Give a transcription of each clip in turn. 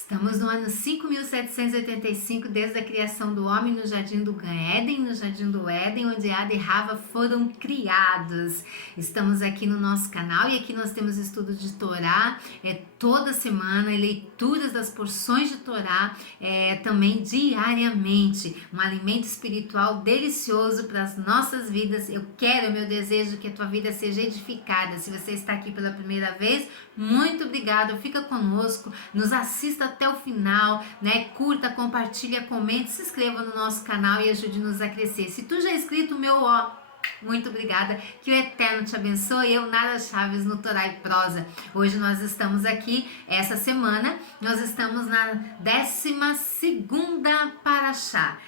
Estamos no ano 5.785 desde a criação do homem no jardim do Gan-Éden, no jardim do Éden, onde Adão e Rava foram criados. Estamos aqui no nosso canal e aqui nós temos estudos de Torá toda semana, leituras das porções de Torá também diariamente. Um alimento espiritual delicioso para as nossas vidas. Meu desejo que a tua vida seja edificada. Se você está aqui pela primeira vez, muito obrigado, fica conosco, nos assista até o final, curta, compartilha, comente, se inscreva no nosso canal e ajude-nos a crescer. Se tu já é inscrito, muito obrigada, que o Eterno te abençoe. Eu, Nara Chaves, no Torá e Prosa. Hoje nós estamos aqui, essa semana, nós estamos na 12ª Parashá,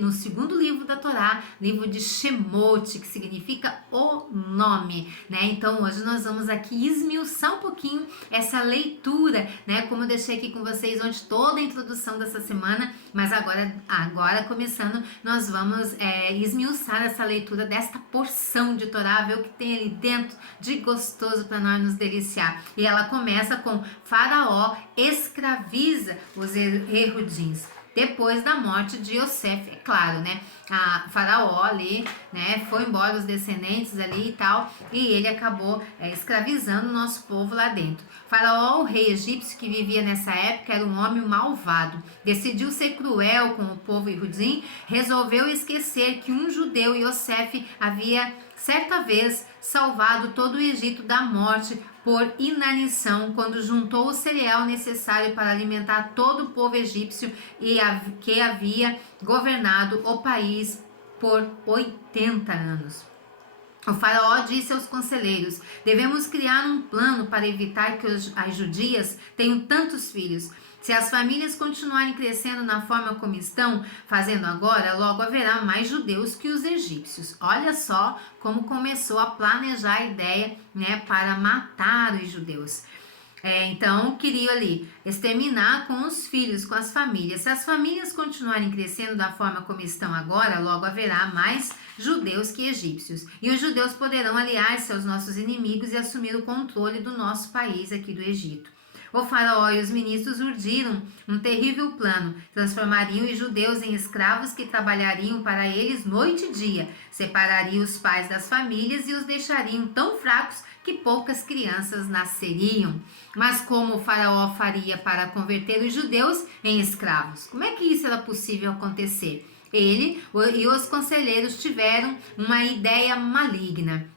no segundo livro da Torá, livro de Shemot, que significa o nome, Então hoje nós vamos aqui esmiuçar um pouquinho essa leitura, Como eu deixei aqui com vocês ontem toda a introdução dessa semana, mas agora começando, nós vamos esmiuçar essa leitura desta porção de Torá, ver o que tem ali dentro de gostoso para nós nos deliciar. E ela começa com Faraó escraviza os Erudins. Depois da morte de Yosef, é claro, a Faraó ali, foi embora, os descendentes ali e tal, e ele acabou escravizando o nosso povo lá dentro. Faraó, o rei egípcio que vivia nessa época, era um homem malvado. Decidiu ser cruel com o povo Erudim, resolveu esquecer que um judeu, Yosef, havia certa vez salvado todo o Egito da morte por inanição, quando juntou o cereal necessário para alimentar todo o povo egípcio que havia governado o país por 80 anos. O faraó disse aos conselheiros: devemos criar um plano para evitar que as judias tenham tantos filhos. Se as famílias continuarem crescendo na forma como estão fazendo agora, logo haverá mais judeus que os egípcios. Olha só como começou a planejar a ideia, para matar os judeus. Então, queria ali exterminar com os filhos, com as famílias. Se as famílias continuarem crescendo da forma como estão agora, logo haverá mais judeus que egípcios. E os judeus poderão aliar-se aos nossos inimigos e assumir o controle do nosso país aqui do Egito. O faraó e os ministros urdiram um terrível plano. Transformariam os judeus em escravos que trabalhariam para eles noite e dia. Separariam os pais das famílias e os deixariam tão fracos que poucas crianças nasceriam. Mas como o faraó faria para converter os judeus em escravos? Como é que isso era possível acontecer? Ele e os conselheiros tiveram uma ideia maligna.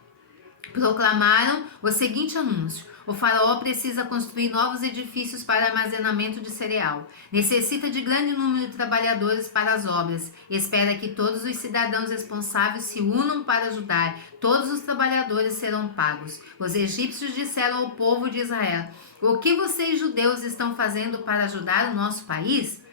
Proclamaram o seguinte anúncio: o faraó precisa construir novos edifícios para armazenamento de cereal. Necessita de grande número de trabalhadores para as obras. Espera que todos os cidadãos responsáveis se unam para ajudar. Todos os trabalhadores serão pagos. Os egípcios disseram ao povo de Israel: o que vocês judeus estão fazendo para ajudar o nosso país?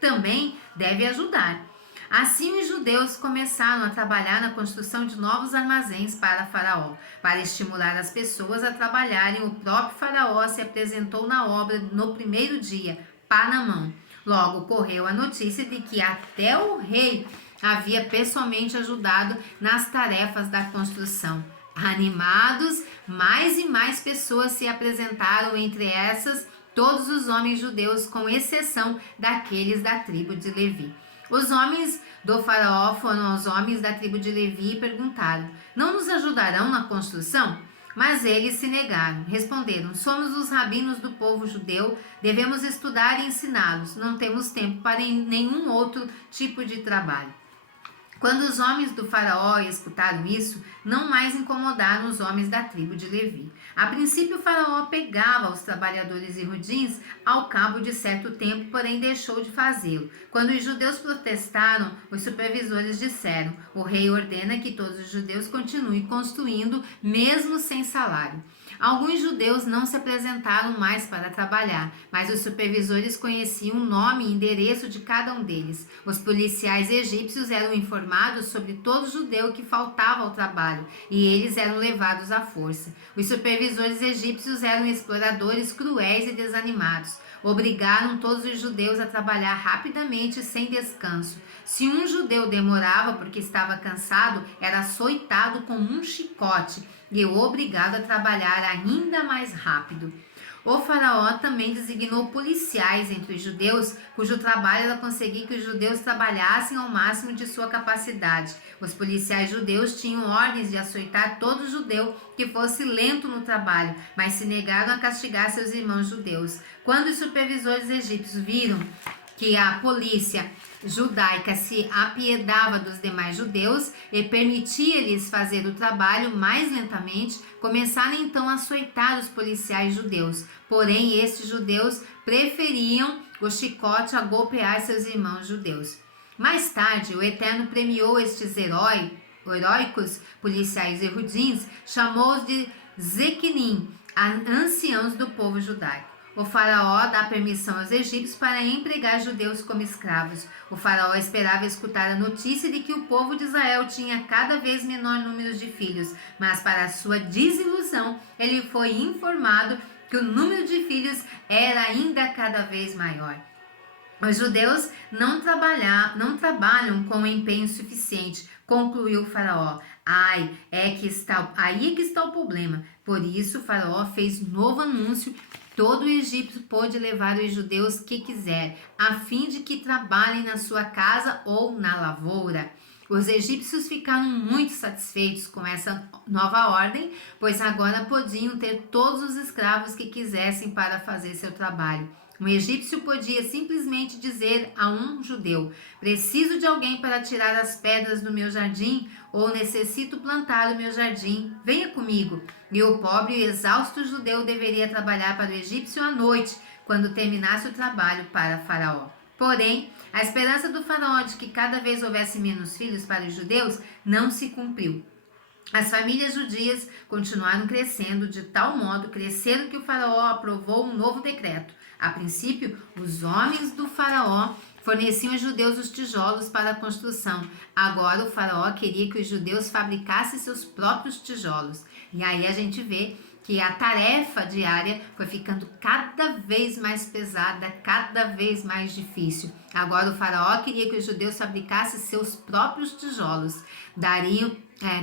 Também deve ajudar. Assim, os judeus começaram a trabalhar na construção de novos armazéns para Faraó. Para estimular as pessoas a trabalharem, o próprio Faraó se apresentou na obra no primeiro dia, pá na mão. Logo correu a notícia de que até o rei havia pessoalmente ajudado nas tarefas da construção. Animados, mais e mais pessoas se apresentaram, entre essas todos os homens judeus, com exceção daqueles da tribo de Levi. Os homens do faraó foram aos homens da tribo de Levi e perguntaram: não nos ajudarão na construção? Mas eles se negaram. Responderam: somos os rabinos do povo judeu, devemos estudar e ensiná-los. Não temos tempo para nenhum outro tipo de trabalho. Quando os homens do faraó escutaram isso, não mais incomodaram os homens da tribo de Levi. A princípio, o faraó pegava os trabalhadores erudins ao cabo de certo tempo, porém deixou de fazê-lo. Quando os judeus protestaram, os supervisores disseram: o rei ordena que todos os judeus continuem construindo, mesmo sem salário. Alguns judeus não se apresentaram mais para trabalhar, mas os supervisores conheciam o nome e endereço de cada um deles. Os policiais egípcios eram informados sobre todo judeu que faltava ao trabalho, e eles eram levados à força. Os supervisores egípcios eram exploradores cruéis e desanimados. Obrigaram todos os judeus a trabalhar rapidamente e sem descanso. Se um judeu demorava porque estava cansado, era açoitado com um chicote e obrigado a trabalhar ainda mais rápido. O faraó também designou policiais entre os judeus, cujo trabalho era conseguir que os judeus trabalhassem ao máximo de sua capacidade. Os policiais judeus tinham ordens de açoitar todo judeu que fosse lento no trabalho, mas se negaram a castigar seus irmãos judeus. Quando os supervisores egípcios viram que a polícia judaica se apiedava dos demais judeus e permitia-lhes fazer o trabalho mais lentamente, começaram então a açoitar os policiais judeus. Porém, estes judeus preferiam o chicote a golpear seus irmãos judeus. Mais tarde, o Eterno premiou estes heróicos policiais erudins, chamou-os de Zequinim, anciãos do povo judaico. O faraó dá permissão aos egípcios para empregar judeus como escravos. O faraó esperava escutar a notícia de que o povo de Israel tinha cada vez menor número de filhos, mas para sua desilusão, ele foi informado que o número de filhos era ainda cada vez maior. Os judeus não trabalham com empenho suficiente, concluiu o faraó. Aí é que está o problema. Por isso o faraó fez novo anúncio. Todo o Egito pôde levar os judeus que quiser, a fim de que trabalhem na sua casa ou na lavoura. Os egípcios ficaram muito satisfeitos com essa nova ordem, pois agora podiam ter todos os escravos que quisessem para fazer seu trabalho. Um egípcio podia simplesmente dizer a um judeu: preciso de alguém para tirar as pedras do meu jardim, ou necessito plantar o meu jardim, venha comigo. E o pobre e exausto judeu deveria trabalhar para o egípcio à noite, quando terminasse o trabalho para Faraó. Porém, a esperança do faraó de que cada vez houvesse menos filhos para os judeus não se cumpriu. As famílias judias continuaram crescendo de tal modo cresceram que o faraó aprovou um novo decreto. A princípio, os homens do faraó forneciam aos judeus os tijolos para a construção. Agora o faraó queria que os judeus fabricassem seus próprios tijolos. E aí a gente vê que a tarefa diária foi ficando cada vez mais pesada, cada vez mais difícil. Agora o faraó queria que os judeus fabricassem seus próprios tijolos.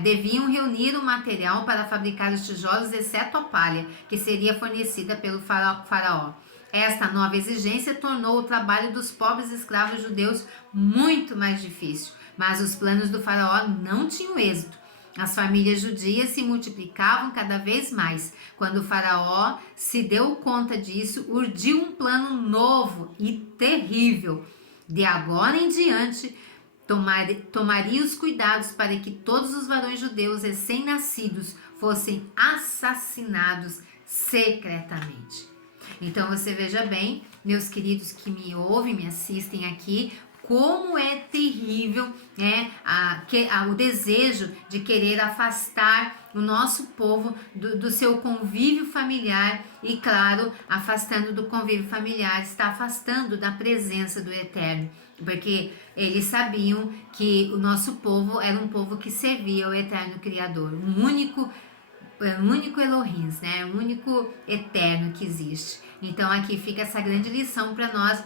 Deviam reunir o material para fabricar os tijolos, exceto a palha, que seria fornecida pelo faraó. Esta nova exigência tornou o trabalho dos pobres escravos judeus muito mais difícil, mas os planos do faraó não tinham êxito. As famílias judias se multiplicavam cada vez mais. Quando o faraó se deu conta disso, urdiu um plano novo e terrível. De agora em diante, tomaria os cuidados para que todos os varões judeus recém-nascidos fossem assassinados secretamente. Então você veja bem, meus queridos que me ouvem, me assistem aqui, como é terrível o desejo de querer afastar o nosso povo do seu convívio familiar e, claro, afastando do convívio familiar, está afastando da presença do Eterno, porque eles sabiam que o nosso povo era um povo que servia ao Eterno Criador, o único Elohim, né? O único Eterno que existe. Então aqui fica essa grande lição para nós.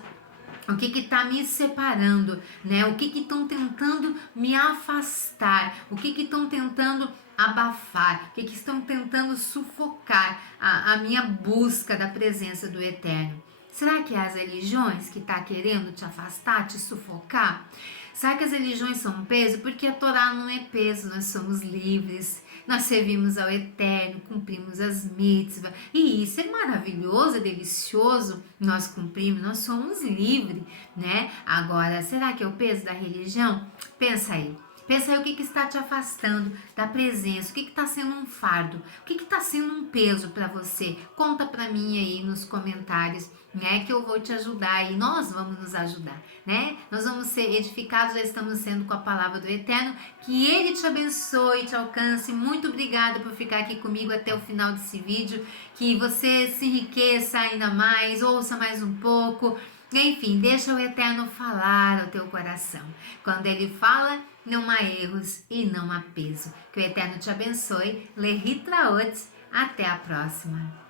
O que está me separando, né? O que estão tentando me afastar? O que estão tentando abafar? O que estão tentando sufocar a minha busca da presença do Eterno? Será que é as religiões que está querendo te afastar, te sufocar? Será que as religiões são um peso? Porque a Torá não é peso, nós somos livres. Nós servimos ao Eterno, cumprimos as mitzvahs, e isso é maravilhoso, é delicioso, nós cumprimos, nós somos livres, né? Agora, será que é o peso da religião? Pensa aí o que está te afastando da presença, o que está sendo um fardo, o que está sendo um peso para você? Conta para mim aí nos comentários, né, que eu vou te ajudar e nós vamos nos ajudar, né? Nós vamos ser edificados, já estamos sendo com a palavra do Eterno, que Ele te abençoe, te alcance. Muito obrigada por ficar aqui comigo até o final desse vídeo, que você se enriqueça ainda mais, ouça mais um pouco, enfim, deixa o Eterno falar ao teu coração. Quando Ele fala, não há erros e não há peso. Que o Eterno te abençoe. Lehitraot. Até a próxima.